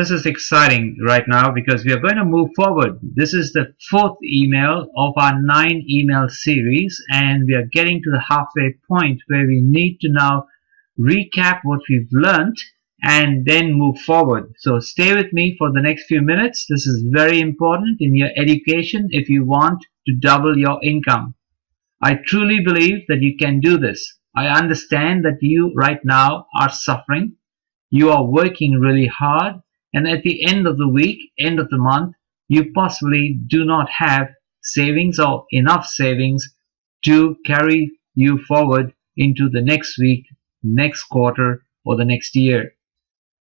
This is exciting right now because we are going to move forward. This is the fourth email of our 9 email series, and we are getting to the halfway point where we need to now recap what we've learned and then move forward. So stay with me for the next few minutes. This is very important in your education if you want to double your income. I truly believe that you can do this. I understand that you right now are suffering. You are working really hard, and at the end of the week, end of the month, you possibly do not have savings or enough savings to carry you forward into the next week, next quarter, or the next year.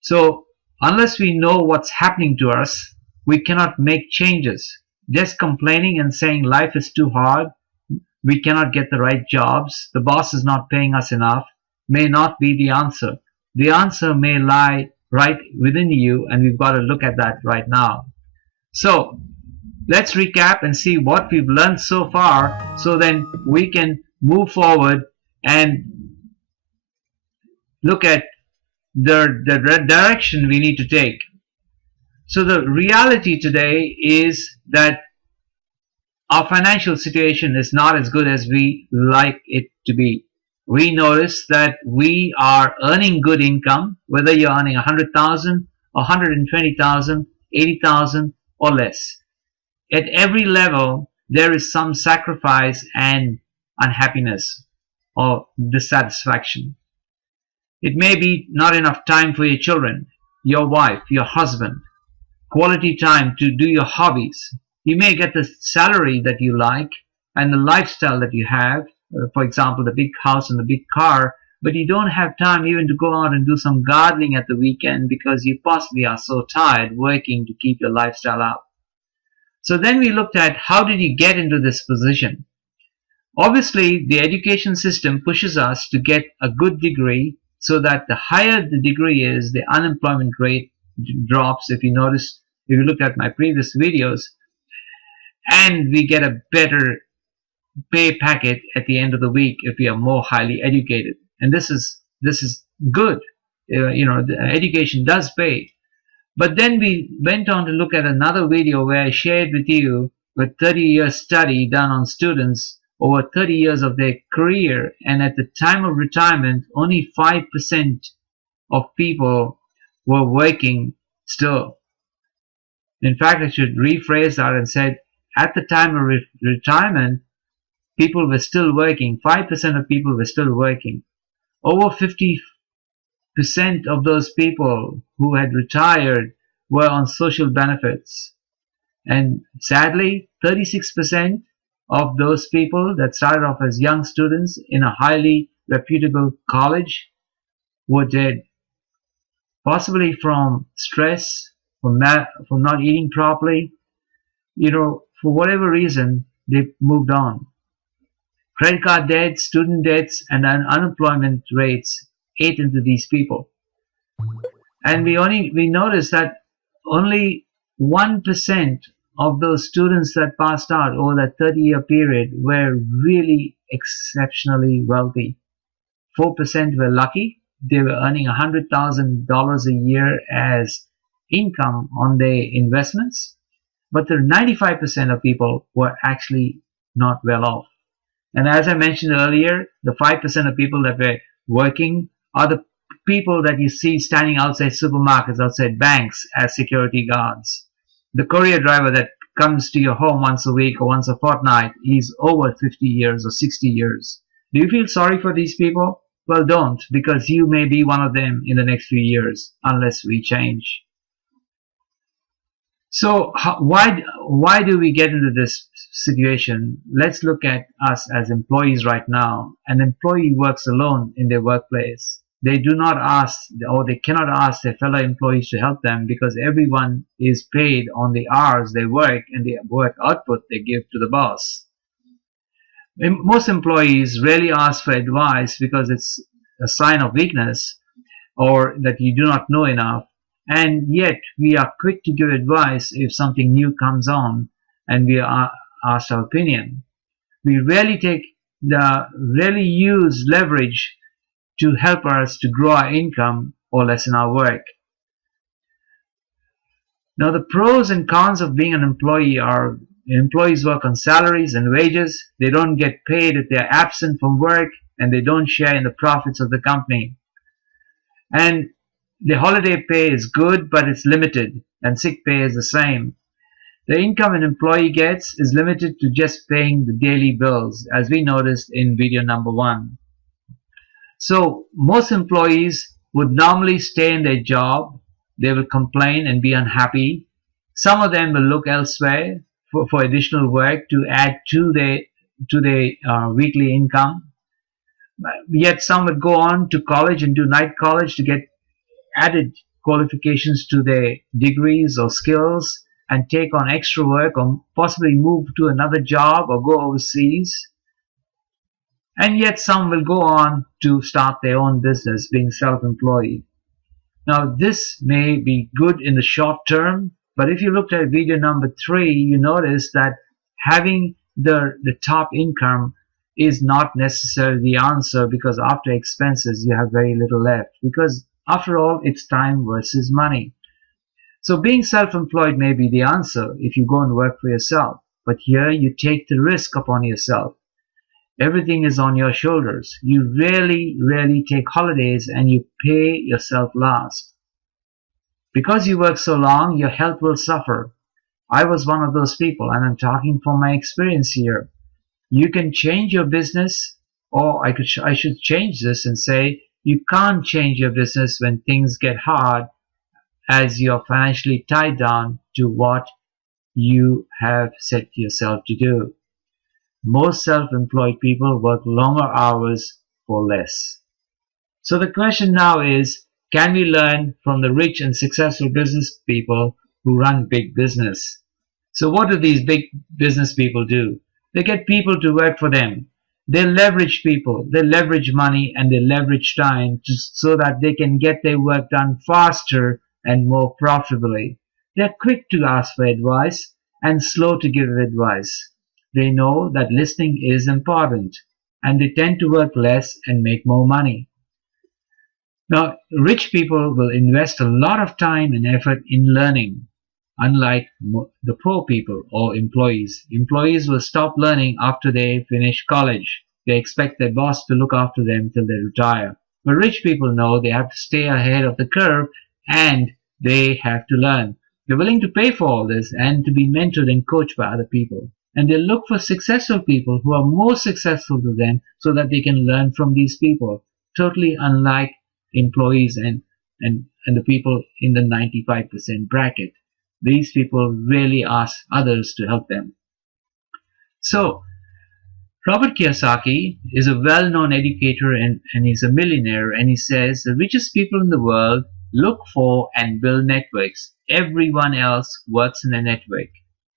So unless we know what's happening to us, we cannot make changes. Just complaining and saying life is too hard, we cannot get the right jobs, the boss is not paying us enough, may not be the answer. The answer may lie right within you, and we've got to look at that right now. So let's recap and see what we've learned so far, so then we can move forward and look at the direction we need to take. So the reality today is that our financial situation is not as good as we like it to be. We notice that we are earning good income, whether you're earning 100,000 or 120,000, 80,000 or less. At every level, there is some sacrifice and unhappiness or dissatisfaction. It may be not enough time for your children, your wife, your husband, quality time to do your hobbies. You may get the salary that you like and the lifestyle that you have, for example, the big house and the big car, but you don't have time even to go out and do some gardening at the weekend because you possibly are so tired working to keep your lifestyle up. So then we looked at how did you get into this position. Obviously, the education system pushes us to get a good degree so that the higher the degree is, the unemployment rate drops. If you notice, if you looked at my previous videos, and we get a better pay packet at the end of the week if we are more highly educated. And this is good. The education does pay. But then we went on to look at another video where I shared with you a 30-year study done on students over 30 years of their career, and at the time of retirement, only 5% of people were working still. In fact, I should rephrase that and say, at the time of retirement, people were still working. 5% of people were still working. Over 50% of those people who had retired were on social benefits. And sadly, 36% of those people that started off as young students in a highly reputable college were dead. Possibly from stress, from not eating properly, for whatever reason, they moved on. Credit card debts, student debts, and unemployment rates ate into these people. And we noticed that only 1% of those students that passed out over that 30-year period were really exceptionally wealthy. 4% were lucky. They were earning $100,000 a year as income on their investments. But the 95% of people were actually not well off. And as I mentioned earlier, the 5% of people that were working are the people that you see standing outside supermarkets, outside banks as security guards. The courier driver that comes to your home once a week or once a fortnight, he's over 50 years or 60 years. Do you feel sorry for these people? Well, don't, because you may be one of them in the next few years, unless we change. So why do we get into this situation? Let's look at us as employees right now. An employee works alone in their workplace. They do not ask, or they cannot ask their fellow employees to help them, because everyone is paid on the hours they work and the work output they give to the boss. Most employees rarely ask for advice because it's a sign of weakness or that you do not know enough. And yet we are quick to give advice if something new comes on and we are asked our opinion. We rarely use leverage to help us to grow our income or lessen our work. Now, the pros and cons of being an employee are employees work on salaries and wages. They don't get paid if they're absent from work, and they don't share in the profits of the company. And the holiday pay is good, but it's limited, and sick pay is the same. The income an employee gets is limited to just paying the daily bills, as we noticed in video number 1. So most employees would normally stay in their job. They will complain and be unhappy. Some of them will look elsewhere for additional work to add to their weekly income. Yet some would go on to college and do night college to get added qualifications to their degrees or skills and take on extra work or possibly move to another job or go overseas. And yet some will go on to start their own business, being self-employed. Now this may be good in the short term, but if you looked at video number 3, you notice that having the top income is not necessarily the answer, because after expenses you have very little left, because after all it's time versus money. So being self-employed may be the answer if you go and work for yourself, but here you take the risk upon yourself. Everything is on your shoulders. You rarely take holidays, and you pay yourself last. Because you work so long, your health will suffer. I was one of those people, and I'm talking from my experience here. You can change your business, or I should change this and say you can't change your business when things get hard, as you're financially tied down to what you have set yourself to do. Most self-employed people work longer hours for less. So the question now is, can we learn from the rich and successful business people who run big business? So what do these big business people do? They get people to work for them. They leverage people, they leverage money, and they leverage time so that they can get their work done faster and more profitably. They're quick to ask for advice and slow to give advice. They know that listening is important, and they tend to work less and make more money. Now, rich people will invest a lot of time and effort in learning, unlike the poor people or employees. Employees will stop learning after they finish college. They expect their boss to look after them till they retire. But rich people know they have to stay ahead of the curve, and they have to learn. They're willing to pay for all this and to be mentored and coached by other people. And they look for successful people who are more successful than them so that they can learn from these people. Totally unlike employees and the people in the 95% bracket. These people really ask others to help them. So, Robert Kiyosaki is a well-known educator and he's a millionaire, and he says the richest people in the world look for and build networks. Everyone else works in a network.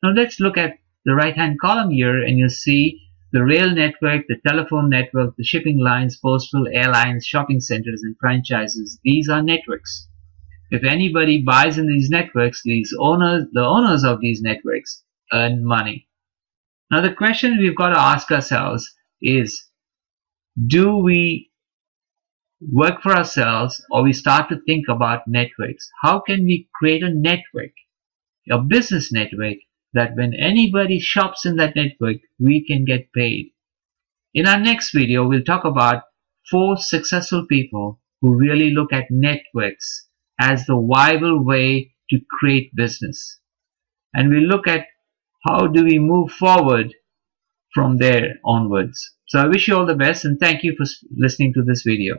Now let's look at the right-hand column here, and you'll see the rail network, the telephone network, the shipping lines, postal, airlines, shopping centers, and franchises. These are networks. If anybody buys in these networks, the owners of these networks earn money. Now the question we've got to ask ourselves is, do we work for ourselves, or we start to think about networks? How can we create a network, a business network, that when anybody shops in that network, we can get paid? In our next video, we'll talk about 4 successful people who really look at networks as the viable way to create business. And we'll look at how do we move forward from there onwards. So I wish you all the best, and thank you for listening to this video.